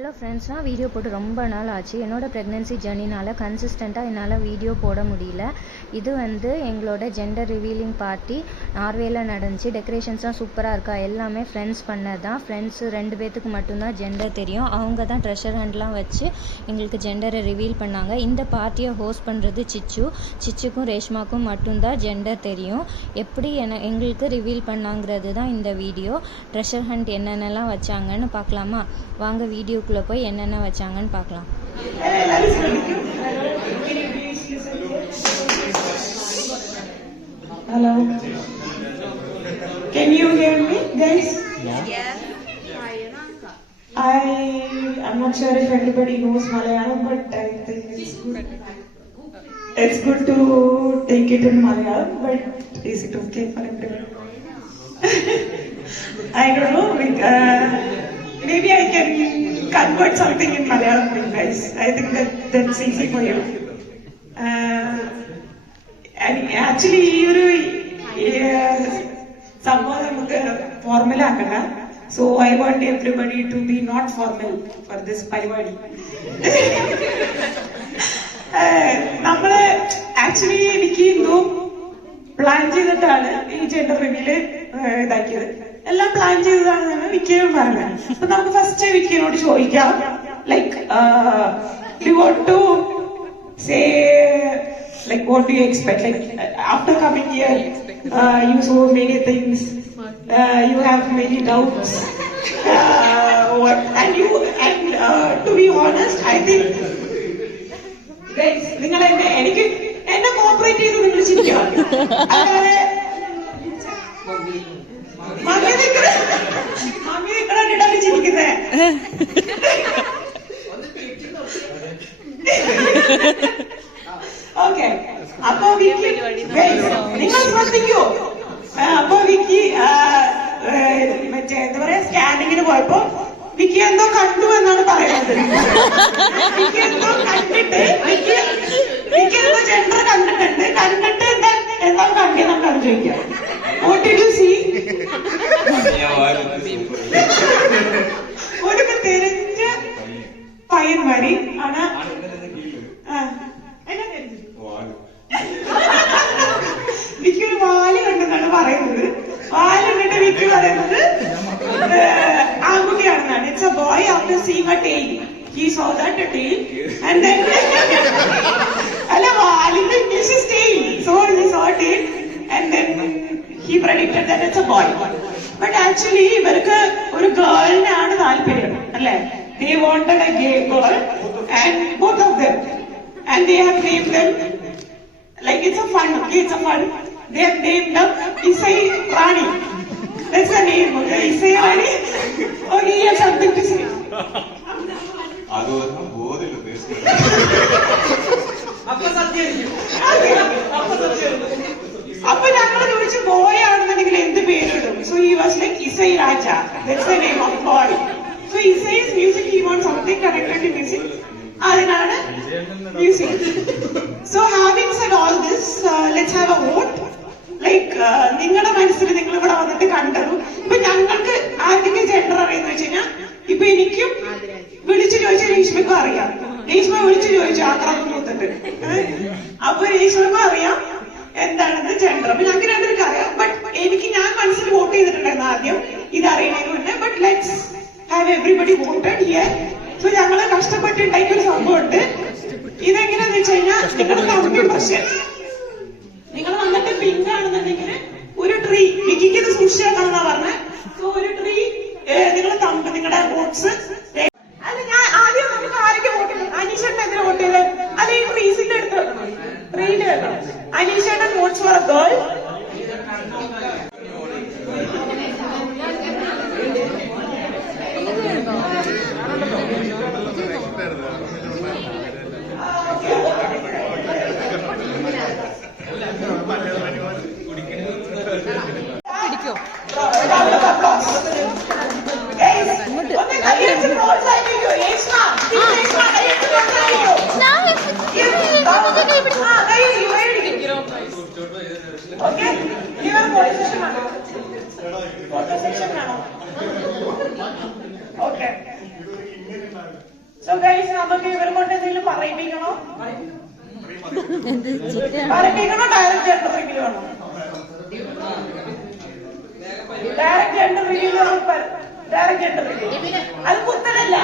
Hello friends, நான் video போட்டு ரொம்ப நாள் ஆச்சு. என்னோடய ப்ரெக்னென்சி ஜர்னினால் கன்சிஸ்டண்ட்டாக என்னால் வீடியோ போட முடியல. இது எங்களோட ஜெண்டர் ரிவீலிங் பார்ட்டி நார்வேயில் நடந்துச்சு. டெக்கரேஷன்ஸ்லாம் சூப்பராக இருக்கா. எல்லாமே ஃப்ரெண்ட்ஸ் பண்ணது தான். ஃப்ரெண்ட்ஸு 2 பேர்த்துக்கு மட்டும்தான் ஜெண்டர் தெரியும். அவங்க தான் ட்ரெஷர் ஹண்ட்லாம் வச்சு எங்களுக்கு ஜெண்டரை ரிவீல் பண்ணாங்க. இந்த பார்ட்டியை ஹோஸ்ட் பண்ணுறது சிச்சுக்கும் ரேஷ்மாக்கும் மட்டும்தான் ஜெண்டர் தெரியும். எப்படி எங்களுக்கு ரிவீல் பண்ணாங்கிறது தான் இந்த வீடியோ. ட்ரெஷர் ஹண்ட் என்னென்னலாம் வச்சாங்கன்னு பார்க்கலாமா? வாங்க வீடியோக்குள்ளே போய் என்னென்ன வச்சாங்கன்னு பார்க்கலாம். Hello. Can you hear me, guys? Yes. I'm not sure if anybody knows Malayalam, but I think it's good to take it in Malayalam. But is it okay for everyone? I don't know. Maybe I can convert something in Malayalam for you guys. I think that's easy for you. And actually, സംഭവം നമുക്ക് formal ആക്കണ്ട. So I want everybody to be not formal for this പരിപാടി. നമ്മള് actually എനിക്ക് എന്തോ plan ചെയ്തിട്ടാണ് ഈ gender reveal ഇതാക്കിയത്. എല്ലാം പ്ലാൻ ചെയ്തതാണെന്നാണ് വിക്കിയും പറഞ്ഞത്. അപ്പൊ നമുക്ക് ഫസ്റ്റ് വിക്കിയോട് ചോദിക്കാം, like you want to say like what do you expect, like after coming here you saw many things, you have many doubts, to be honest I think guys നിങ്ങൾ എന്നെ cooperate ചെയ്ത് നിങ്ങൾ ചിരിക്കുക. അല്ലാതെ മമ്മി നിൽക്കണ ചിരിക്കുന്നേ. Okay, അപ്പൊ വിക്കി നിങ്ങൾ ശ്രദ്ധിക്കൂ. അപ്പൊ വിക്കി മറ്റേ എന്താ പറയാ സ്കാനിങ്ങിന് പോയപ്പോ വിക്കി എന്തോ കണ്ടു എന്നാണ് പറയുന്നത്. വിക്കി എന്തോ കണ്ടിട്ട് വിക്കി എന്തോ ജെൻഡർ കണ്ടിട്ടുണ്ട്. കണ്ടിട്ട് എന്താ കണ്ടെന്നാണ് ചോദിക്കുക. What did you see? ഒരു തെരഞ്ഞ പയ്യന്മാരി ആണ്. വിക്കി ഒരു വാല് കണ്ടെന്നാണ് പറയുന്നത്. വാല് കണ്ടിട്ട് വിക്കി പറയുന്നത് ആൺകുട്ടിയാണെന്നാണ്. It's a boy. After seeing a tail he saw that a tail and then അല്ല വാലിന്റെ English is tail, so he saw a tail and then he predicted that it's a boy. But actually ഇവർക്ക് ഒരു ഗേളിനാണ് താല്പര്യം അല്ലേ? They wanted a gay girl and both of them, and they have named them like it's a fun, okay, it's a fun. They have named them Isai Rani. That's the name, okay, Isai Rani. Okay, you have something to say. adu vanna bodhil pesu appa satyam appa ഞങ്ങൾ ചോദിച്ചു boy ആണെന്നുണ്ടെങ്കിൽ എന്ത് പേരിടും. So he was like Isai Raja. That's the name of boy. So Isai's music, he wants something connected to music. അതിനാണ് music. So having said all this, let's have a vote. Like നിങ്ങളുടെ മനസ്സിൽ നിങ്ങൾ ഇവിടെ വന്നിട്ട് കണ്ടത് ഇപ്പൊ ഞങ്ങൾക്ക് ആദ്യമേ ജെൻഡർ അറിയുന്ന വെച്ച് കഴിഞ്ഞാൽ ഇപ്പൊ എനിക്കും വിളിച്ചു ചോദിച്ച രേഷ്മയ്ക്കും അറിയാം. രേഷ്മ വിളിച്ചു ചോദിച്ചു ആക്രാന്തം മൂത്തിട്ട്. അപ്പൊ രേഷ്മയ്ക്കും അറിയാം എന്താണെന്ന് ജെൻഡർ. അപ്പൊ ഞങ്ങൾക്ക് രണ്ടുപേർക്ക് അറിയാം. ബട്ട് ഞാൻ മനസ്സിൽ വോട്ട് ചെയ്തിട്ടുണ്ടായിരുന്നു ആദ്യം ഇത് അറിയണതിന് മുന്നേ. But let's have everybody voted here. So ഞങ്ങള് കഷ്ടപ്പെട്ടുണ്ടാക്കിയ ഒരു സംഭവമുണ്ട്. ഇതെങ്ങനെയാന്ന് വെച്ച് കഴിഞ്ഞാൽ നിങ്ങൾ വന്നിട്ട് പിങ്ക് ആണെന്നുണ്ടെങ്കിൽ ഒരു ട്രീ വിക്കിക്ക് ഇത് സൂക്ഷിച്ചാക്കാണെന്നാ പറഞ്ഞത്. സോ ഒരു ട്രീ നിങ്ങൾ നിങ്ങളുടെ വോട്ട്സ് അല്ല ഞാൻ ആദ്യം നമുക്ക് ആരൊക്കെ വോട്ട് ചെയ്തു? അനീഷേട്ടൻ എന്തിനാ വോട്ട് ചെയ്തത്? അല്ല ഈ ട്രീസിന്റെ അടുത്ത് വെക്കണം, ട്രീയിൽ വെക്കണം. അനീഷേട്ടൻ votes for a girl. So guys നമുക്ക് ഇവരെ കൊണ്ട് എന്തെങ്കിലും പറയിപ്പിക്കണോ? പറയിപ്പിക്കണോ ഡയറക്റ്റ് ജെൻഡർ റിവീൽ വേണോ? Direct gender reveal direct gender reveal അത് കുത്തലല്ല.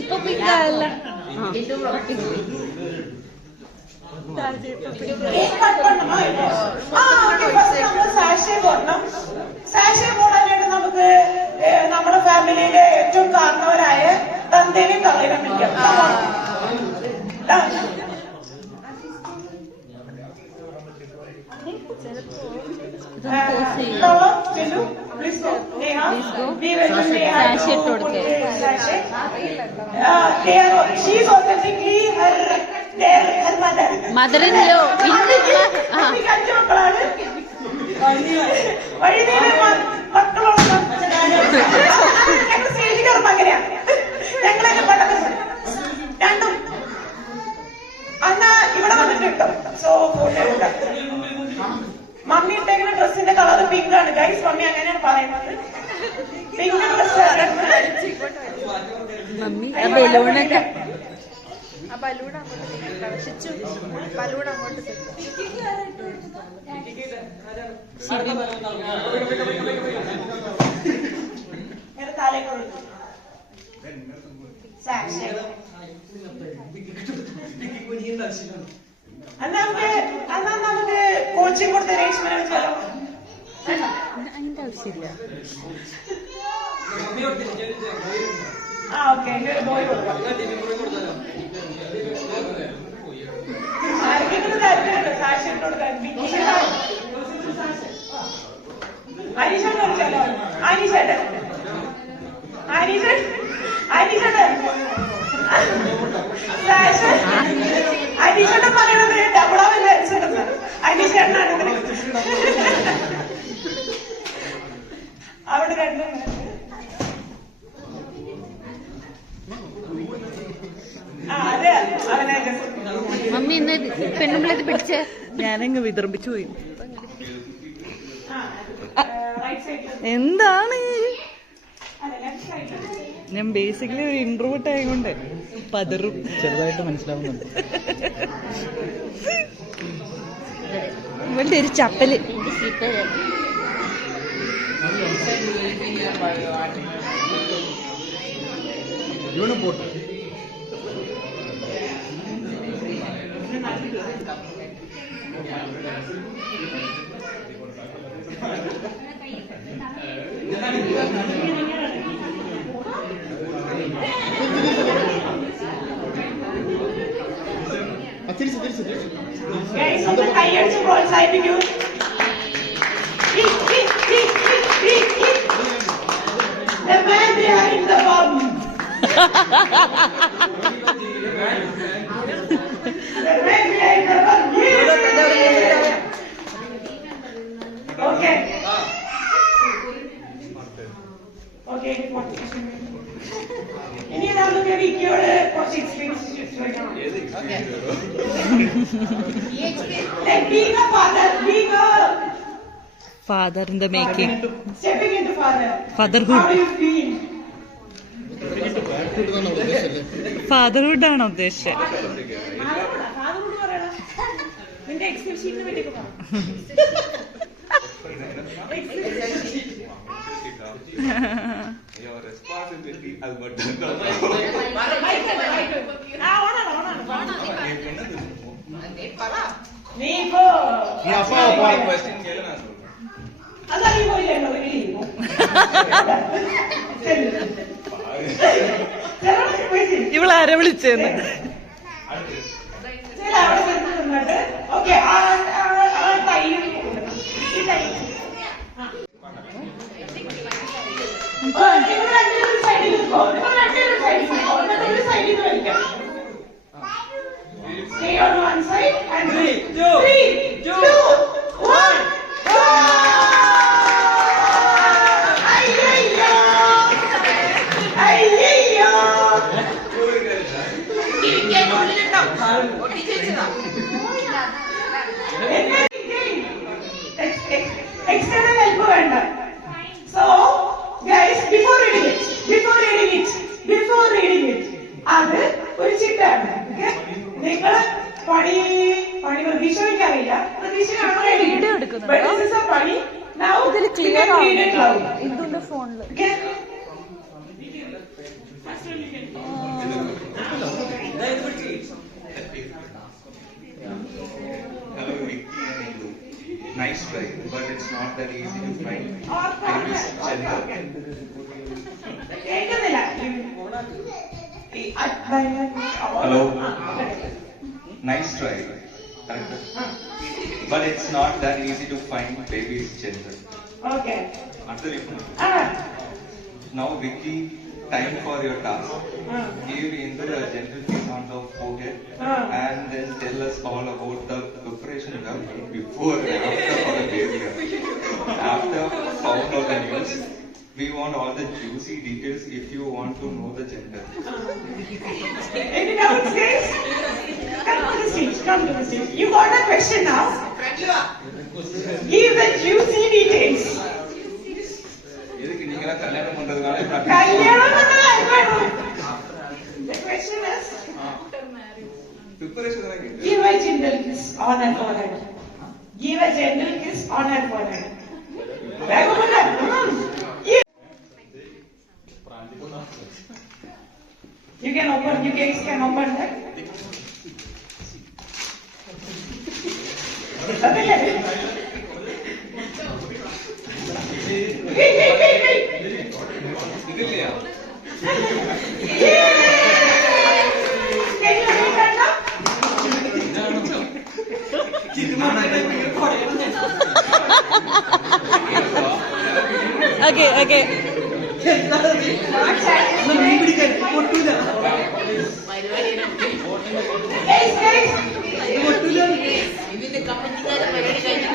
ഇപ്പൊ പിന്നല്ല സാഷേ പോടണം. സാഷേ പോടാനായിട്ട് നമുക്ക് നമ്മുടെ ഫാമിലിയിലെ ഏറ്റവും കാരണവരായ തന്തേനെയും തള്ളേനും വിളിക്കാം. മദറിലോ അഞ്ചു മക്കളാണ്. വഴിനീളെ മക്കളുള്ള ഞങ്ങൾ സേവിക്കാർ മകനെയാണ്. ഞങ്ങളൊക്കെ പണ്ടൊക്കെ രണ്ടും അന്ന് ഇവിടെ വന്നിട്ട് സോ ഫോട്ടോ എടുക്കാം. മമ്മി ഇട്ടേക്കുന്ന ഡ്രസ്സിന്റെ കളർ പിങ്ക് ആണ് ഗൈസ്. മമ്മി അങ്ങനെയാണ് പറയുന്നത്. പിങ്ക് ഡ്രസ് മമ്മി ബലൂണൊക്കെ തലേക്കുള്ള എന്നാ നമുക്ക് കോച്ചിങ് കൊടുത്ത രേഷ്മ വെച്ചാലോ? അതിന്റെ ആവശ്യമില്ല. ഓക്കെ ബോയ് കൊടുക്കാം. ആർക്കെങ്കിലും താല്പര്യമുണ്ടോ സാക്ഷി ഇട്ട് കൊടുക്കാൻ? അനീഷേട്ടൻ വിളിച്ചാലോ? അനീഷേട്ടൻ അനീഷേട്ടൻ പറയണത് ഡബിളാവില്ല. അനീഷേട്ടനാണ് അവിടെ രണ്ടും അതെ അവനെ മമ്മി ഇന്ന് പെണ്ണുമ്പിളത് പിടിച്ച് ഞാനങ്ങ് വിതർപ്പിച്ചു പോയി. എന്താണ് ഞാൻ ബേസിക്കലി ഒരു ഇൻട്രോവേർട്ട് ആയതുകൊണ്ട് പതറും. ചെറുതായിട്ട് മനസ്സിലാവുന്നുണ്ട്. ഇവളുടെ ഒരു ചപ്പല്. കൈയടിച്ച് പ്രോത്സാഹിപ്പിക്കൂ. The man behind the bomb. The man behind the bomb. Okay. Okay. ഇനി നമുക്ക് വിക്കിയോട് കുറച്ച് എക്സ്പീരിയൻസ് ചോദിക്കണം. Being a father, being a father in the making. Stepping into fatherhood. How do you feel? Fatherhood ആണോ ഉദ്ദേശിച്ചത്? നിന്റെ എക്സൽ ഷീറ്റിന് വേണ്ടി നീ ഇപ്പോ അതാ നീ പോയില്ലോ ഇവളാരെ വിളിച്ചെന്ന്. Okay Stay on one side and 3, 2, 1, go! അയ്യോ എക്സ്റ്റേണൽ ഹെൽപ്പ് വേണ്ട. സോ ഗൈസ് പ്രതീക്ഷയാണ് ready. വീഡിയോ എടുക്കുന്നുണ്ടോ? But this is a funny. Now ഇതിൽ you clear can read it loud. ഇന്ദുന്റെ ഫോണില് Okay? Hello, Vicky and Indu. Nice try, but it's not that easy to find. Baby's gender. കേൾക്കുന്നില്ല. Hello. Nice try. Correct. But it's not that easy to find baby's gender. Okay. Now, Vicky, time for your task. Give Indu a gentle kiss on the forehead and then tell us all about the preparation you have done before and after for the baby. After found out the news, we want all the juicy details if you want to know the gender. Any doubts, guys? Come to the stage. Come to the stage. You got a question now. Give the juicy details. இதுக்கு நீங்களா கல்யாணம் பண்றதுனால கல்யாணம் பண்ணா The question is, preparation தான் கேட்டேன். give a gentle kiss on her forehead. Give a gentle kiss on her forehead. You can open, you guys can open that. Wait. ഇതില്ലയാ? Can you read that now? Okay okay Guys.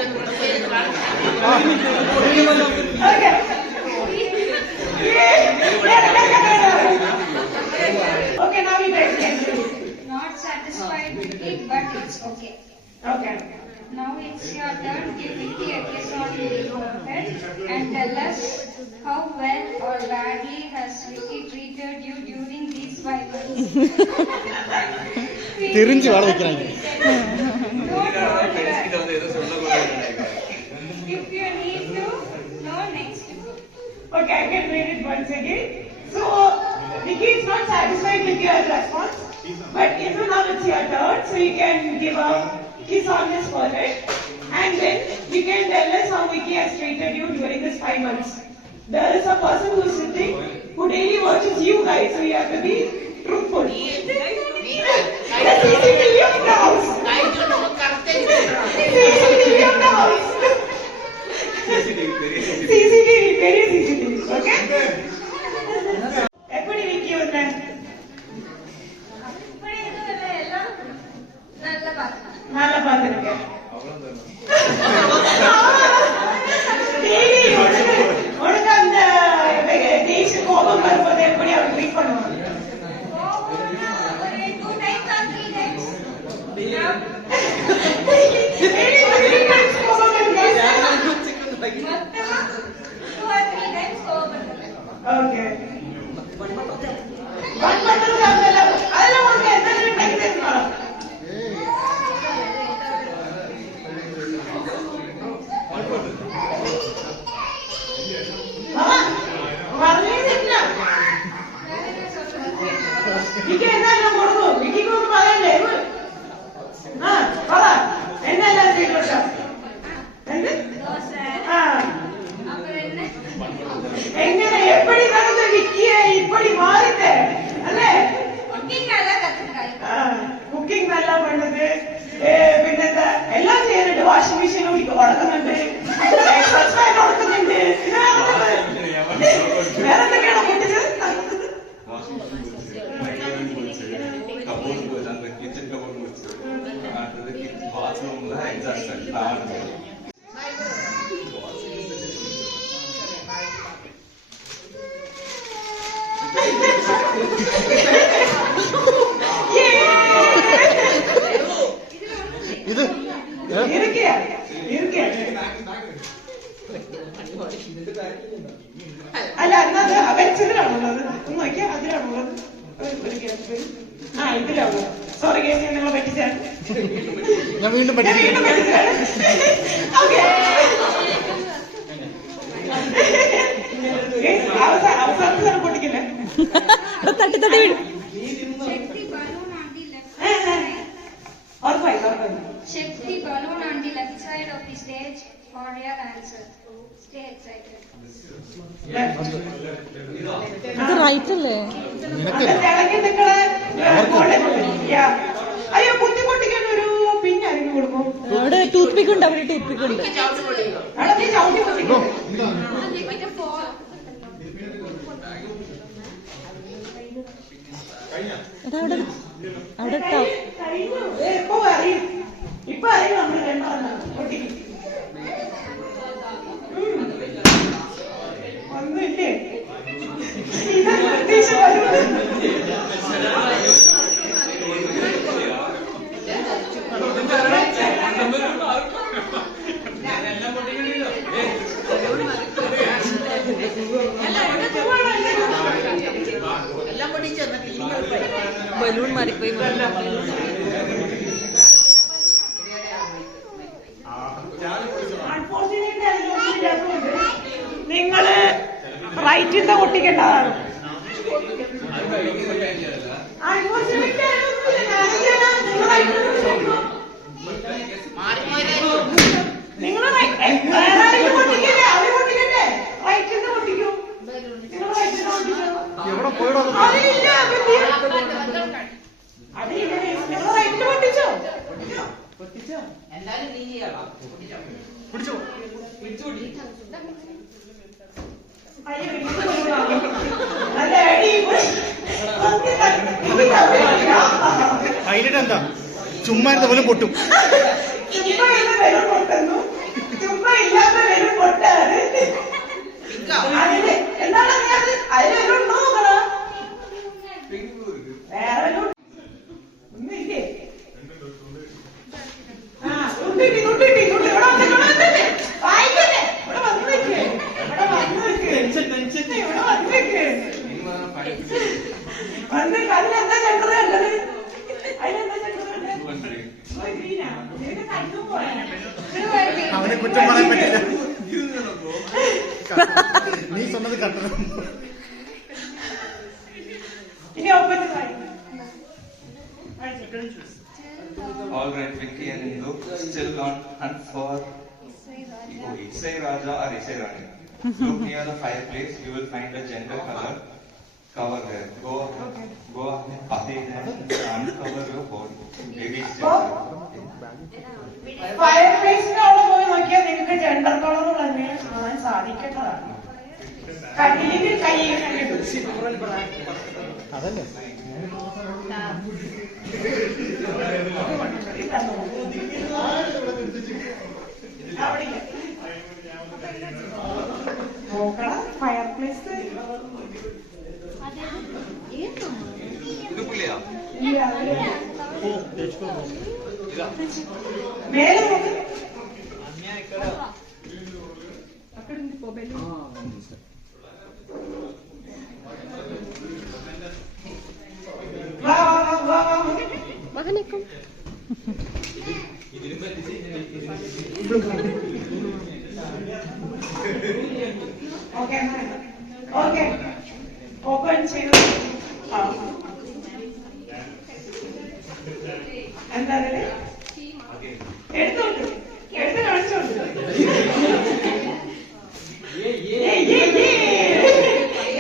Okay. Okay, now we guys can do it. Not satisfied with it, but it's okay. Okay. Now it's your turn. Give Vicky a kiss on the forehead and tell us how well or badly has Vicky treated you during these 5 months. தெரிஞ்சு வாழ வைக்கிறாங்க. Don't hold back. If you need to know next. Okay, I can read it once again. So, Vicky is not satisfied with your response, but now it's your turn, so you can give a kiss on his forehead, and then you can tell us how Vicky has treated you during this 5 months. There is a person who is sitting who daily watches you guys, so you have to be truthful. The CCTV of the house. CCTV of the house. CCTV, very CCTV, okay? எப்படி Vicky வந்த? அப்படி எதுவும் இல்லை, எல்லாம் நல்லா பார்க்கலாம். நல்லா பார்த்திருக்கேன். டெய்லி உனக்கு அந்த தேய்ச்சி கோபம் வரும்போது எப்படி அவர் ட்ரீட் பண்ணுவாங்க? ஒரு 2 times or 3 times. Daily 3 times கோபம் வருது. மொத்தமா 2 or 3 times கோவப்படுறேன். Okay. வன்மத்துக்கு அதுல உனக்கு எத்தனை டைம் தெரியுமா? പറഞ്ഞില്ല. വിക്കി എന്നെല്ലാം കൊടുക്കും. വിക്കിക്ക് ഒന്നും പറയണ്ടേ? പറ എന്നെല്ലാം ചെയ്തു കൊടുക്കാം. എന്ത്? தோசை, ആ. அப்புறம் என்ன? എങ്ങനെ എപ്പടി നടന്ന വിക്കിയെ ഇപ്പടി മാറിത്തെ അല്ലേ? குக்கிங் நல்லா கத்துக்கிட்டாங்க. കുക്കിംഗ് നല്ല പണ്ടത് പിന്നെന്താ എല്ലാം ചെയ്യാനുണ്ട്. വാഷിംഗ് മെഷീൻ ഉടക്കുന്നുണ്ട്, എക്സസൈസ് കൊടുക്കുന്നുണ്ട്. വേറെ എന്തൊക്കെയാണോ കുട്ടികൾ? கபோர்ட் போச்சு, அந்த கிச்சன் கபோர்ட் போச்சு, அடுத்தது பாத்ரூம்ல எக்ஸாஸ்ட் ஆடுது. ഇത് ഇരിക്കേ അല്ല എന്നത് വെച്ചതിലാണുള്ളത്. ഒന്ന് നോക്കിയാ അതിലാണുള്ളത്. ഇതിലാവും. സോറി കേസ്, ഞാൻ നിങ്ങളെ പറ്റിച്ചാണ്. ഞാൻ വീണ്ടും പറ്റിച്ചു. അവസാനത്തെ സ്ഥലം പൊട്ടിക്കില്ലേ? തട്ടി തട്ടി വീഴും. Check the balloon on the left side. ഉറപ്പായി. Check the balloon on the left side of the stage for your answer. Stay excited. ഇത് റൈറ്റ് അല്ലേ? തിളങ്ങി നിങ്ങള് അയ്യോ കുത്തി പൊട്ടിക്കാൻ ഒരു പിന്നെ അരിഞ്ഞു കൊടുക്കും. അവിടെ ടൂത്ത് പിക്ക് ഉണ്ട്, അവിടെ ടൂത്ത് പിക്ക് ഉണ്ട്. അവിടെ നീ ചവിട്ടി പൊട്ടിക്കും. എടാ അവിടെ അവിടെ ഇട്ടോ. ഇപ്പൊ അറിയും നമ്മൾ രണ്ടാമത് പൊട്ടിക്കും. ഒന്നില്ലേ ബലൂൺ മാറിപ്പോയി. നിങ്ങള് റൈറ്റിന്റെ പൊട്ടിക്കേണ്ടതാണ്. നിങ്ങൾ പൊട്ടിക്കല്ലേ, അവര് പൊട്ടിക്കട്ടെ. റൈറ്റിന്റെ പൊട്ടിക്കും. നിങ്ങൾ റൈറ്റിന്റെ പൊട്ടിക്കും. എവിടെ പോയിടോ? അതിലില്ല, അതിലില്ല. നിങ്ങൾ റൈറ്റ് പൊട്ടിച്ചോ? പിടിച്ചോ. അതിനിടെ എന്താ ചുമ്മാ ഇരുന്ന പോലും പൊട്ടും. ചുമ്മാ ഇരുന്ന് വെള്ളം പൊട്ടുന്നു, ചുമ്മാ ഇല്ലാത്ത വെള്ളം പൊട്ടാറ്. അതില് എന്താണ് അതിൽ വെള്ളം ഉണ്ടോ നോക്കണോ? വേറെ വെള്ളം ഒന്നില്ലേ? തുണ്ടിട്ടി ഇവിടെ വന്നിട്ട് വായിക്കല്ലേ, ഇവിടെ വന്ന് വെക്ക്, ഇവിടെ വന്ന് വെക്ക്, ഇവിടെ വന്ന് വെക്ക്. വന്ന് അതിലെന്താ ചെണ്ടത് കണ്ടത്? അതിലെന്താ ചെണ്ടത് കണ്ടത്? ഗ്രീനാ? നിനക്ക് കണ്ണും പോയാ? അവനെ കുറ്റം പറയാൻ പറ്റില്ല. നീ சொன்னது കട്ടണം. ഇനി ഓപ്പൺ വായിക്കും. All right, Vicky and Indu still on hunt for Isai Raja or Isai Rani. Look near the fireplace. You will find a gender color cover there. Go ahead and uncover your body. Maybe it's fire പ്ലേസിന്റെ അവിടെ പോയി നോക്കിയാൽ നിങ്ങൾക്ക് gender colour തന്നെ കാണാൻ സാധിക്കേണ്ടതാണ്. കയ്യിലേക്ക് അതല്ലേ നോക്കണം. ഫയർ പ്ലേസ് മേലെ നോക്ക്. വാ വാ വാ വാ മകനേക്കും ഓക്കെ ഓക്കെ ഓപ്പൺ ചെയ്തു. എന്താ എടുത്തോട്ട് എടുത്ത് കാണിച്ചോണ്ട്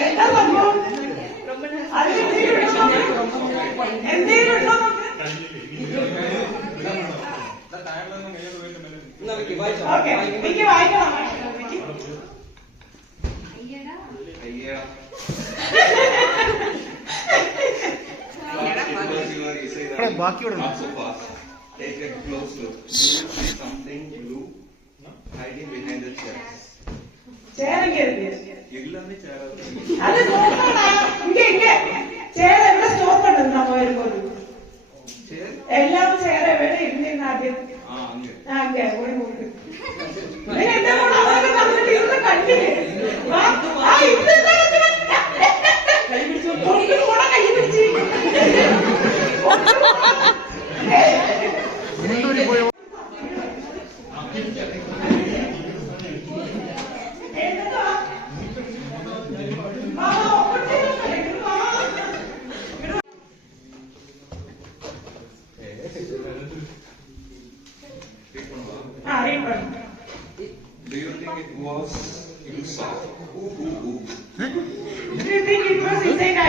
എന്താ സംഭവം? എന്തേലും ഉണ്ടോ? ഓക്കെ എനിക്ക് വായിക്കണം. ബാക്കി ഇവിടെ not so fast. Take a close look. You will see something blue hiding behind the chairs. ചേരങ്കരുത് ഇല്ലാന്ന് chair. അത് നോക്കണ ഇങ്ങ ചേര എവിടെ സ്റ്റോപ്പ് ഉണ്ടെന്ന് നമ്മ വരുമ്പോൾ എല്ലാം ചേര എവിടെ ഇരുന്നിരുന്ന ആദ്യം അങ്ങനെ ഒരു മുണ്ട് എന്താ അവർക്ക് തന്നിട്ട് ഇരുന്ന് കണ്ടില്ലേ കൈ പിടിച്ചു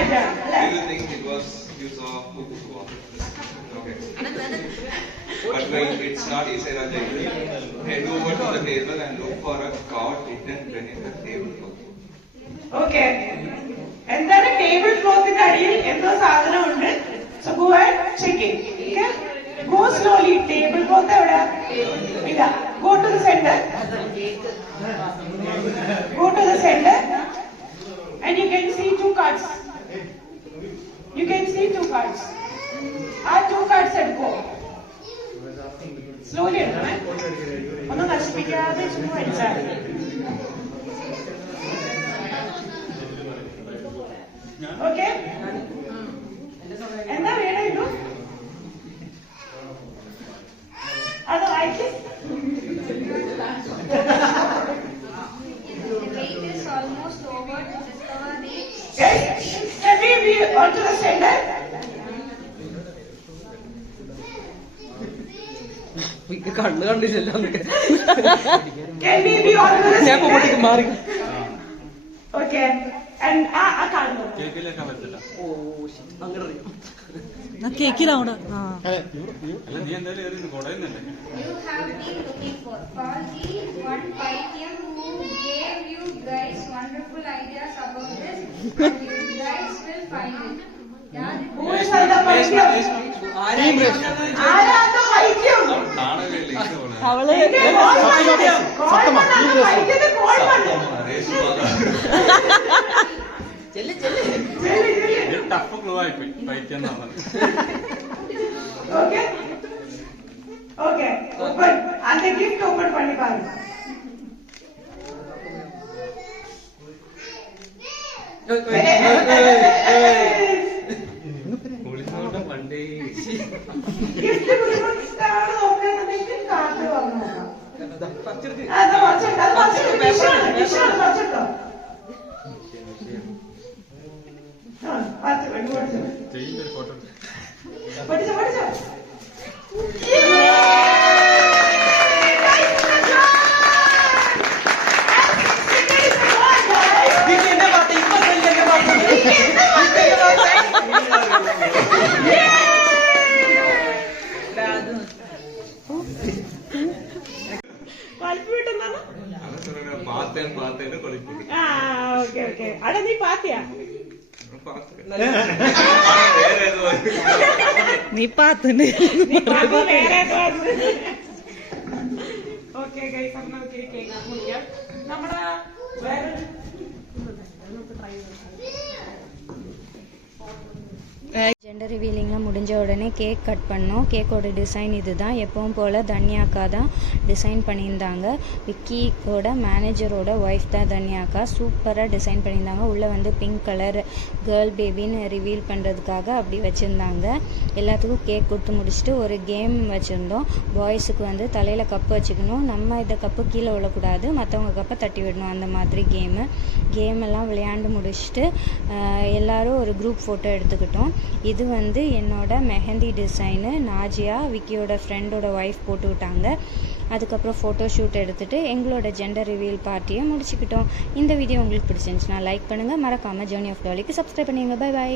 Do you think it was you saw Kukuwa? Okay. But when it's not Isai Raja, head over to the table and look for a card hidden beneath the tablecloth. Okay. എന്താണ് ടേബിൾ ക്ലോത്തിന്റെ അടിയിൽ എന്തോ സാധനം ഉണ്ട്. So go ahead, check it. Okay? Go slowly. Table cloth എവിടെ? ഇതാ. Go to the center. Go to the center. And you can see 2 cards. You can see 2 cards. ആ 2 cards എടുക്കോ. Slowly എടുക്കണേ. ഒന്നും നശിപ്പിക്കാതെ ചുമ്മാ അടിച്ചാൽ. Okay? എന്താ വേണം ഇത്? അത് വായിക്ക്. The wait is almost over to discover the Yes. Can we be onto the center? കണ്ണ് കണ്ടില്ലല്ലോ Can we be onto the ഞാൻ പോയിട്ട് center? മാറി. Okay. And ആ കാണുന്നു. ഓ അങ്ങനെ അറിയാം. കേക്കിലാവണ ആ അതെ you have been looking for. Call the one Pythium who gave you guys wonderful ideas about this, and you guys will find it. Who is the Pythium? ആരാ അത് Pythium? അവള് Call பண்ணு. Pythionത്തെ call பண்ணு. ചെല്ല്, ചെല്ല്. ടഫ് ക്ലൂ ആയിപ്പോയി പൈക്കെന്നാണ്. Okay? Okay. Open. அந்த gift open பண்ணி பாருங்க. വണ്ടി Gift കൊടുക്കാൻ നോക്കണമെങ്കിൽ കാർഡ് വാങ്ങണം. അത് വച്ചിട്ടോ. ചെയ്യുന്ന ഫോട്ടോ പഠിച്ചോ. എന്റെ പാട്ട് ഇപ്പൊ എന്റെ പാട്ട് பார்த்தேன்னு கொலைப்பு. Okay okay. அட நீ பாத்தியா? வேற ஏதோ നീ പാത്തുണ്ട് നീ പാത്തു വേറെ ഏതോ. ഓക്കെ ഗൈസ്, അപ്പൊ നമുക്ക് കേക്ക് മുറിക്കാം. നമ്മുടെ വേറെ ஜெண்டர் ரிவீலிங்லாம் முடிஞ்ச உடனே கேக் கட் பண்ணோம். கேக்கோட டிசைன் இது தான். எப்பவும் போல் தன்யாக்கா தான் டிசைன் பண்ணியிருந்தாங்க. விக்கியோட மேனேஜரோட ஒய்ஃப் தான் தன்யாக்கா. சூப்பராக டிசைன் பண்ணியிருந்தாங்க. உள்ளே வந்து பிங்க் கலர் கேர்ள் பேபின்னு ரிவீல் பண்ணுறதுக்காக அப்படி வச்சுருந்தாங்க. எல்லாத்துக்கும் கேக் கொடுத்து முடிச்சுட்டு ஒரு கேம் வச்சுருந்தோம். பாய்ஸுக்கு வந்து தலையில் கப்பு வச்சுக்கணும். நம்ம இந்த கப்பு கீழே விழக்கூடாது, மற்றவங்க கப்பை தட்டி விடணும். அந்த மாதிரி கேமெல்லாம் விளையாண்டு முடிச்சுட்டு எல்லோரும் ஒரு குரூப் ஃபோட்டோ எடுத்துக்கிட்டோம். இது வந்து என்னோட மெஹந்தி டிசைனு நாஜியா விக்கியோட ஃப்ரெண்டோட ஒய்ஃப் போட்டு விட்டாங்க. அதுக்கப்புறம் ஃபோட்டோ ஷூட் எடுத்துகிட்டு எங்களோட ஜெண்டர் ரிவீல் பார்ட்டியை முடிச்சுக்கிட்டோம். இந்த வீடியோ உங்களுக்கு பிடிச்சிருந்துச்சுன்னா லைக் பண்ணுங்கள். மறக்காமல் ஜேர்னி ஆஃப் டாலிக்கு சப்ஸ்கிரைப் பண்ணிடுங்க. Bye bye.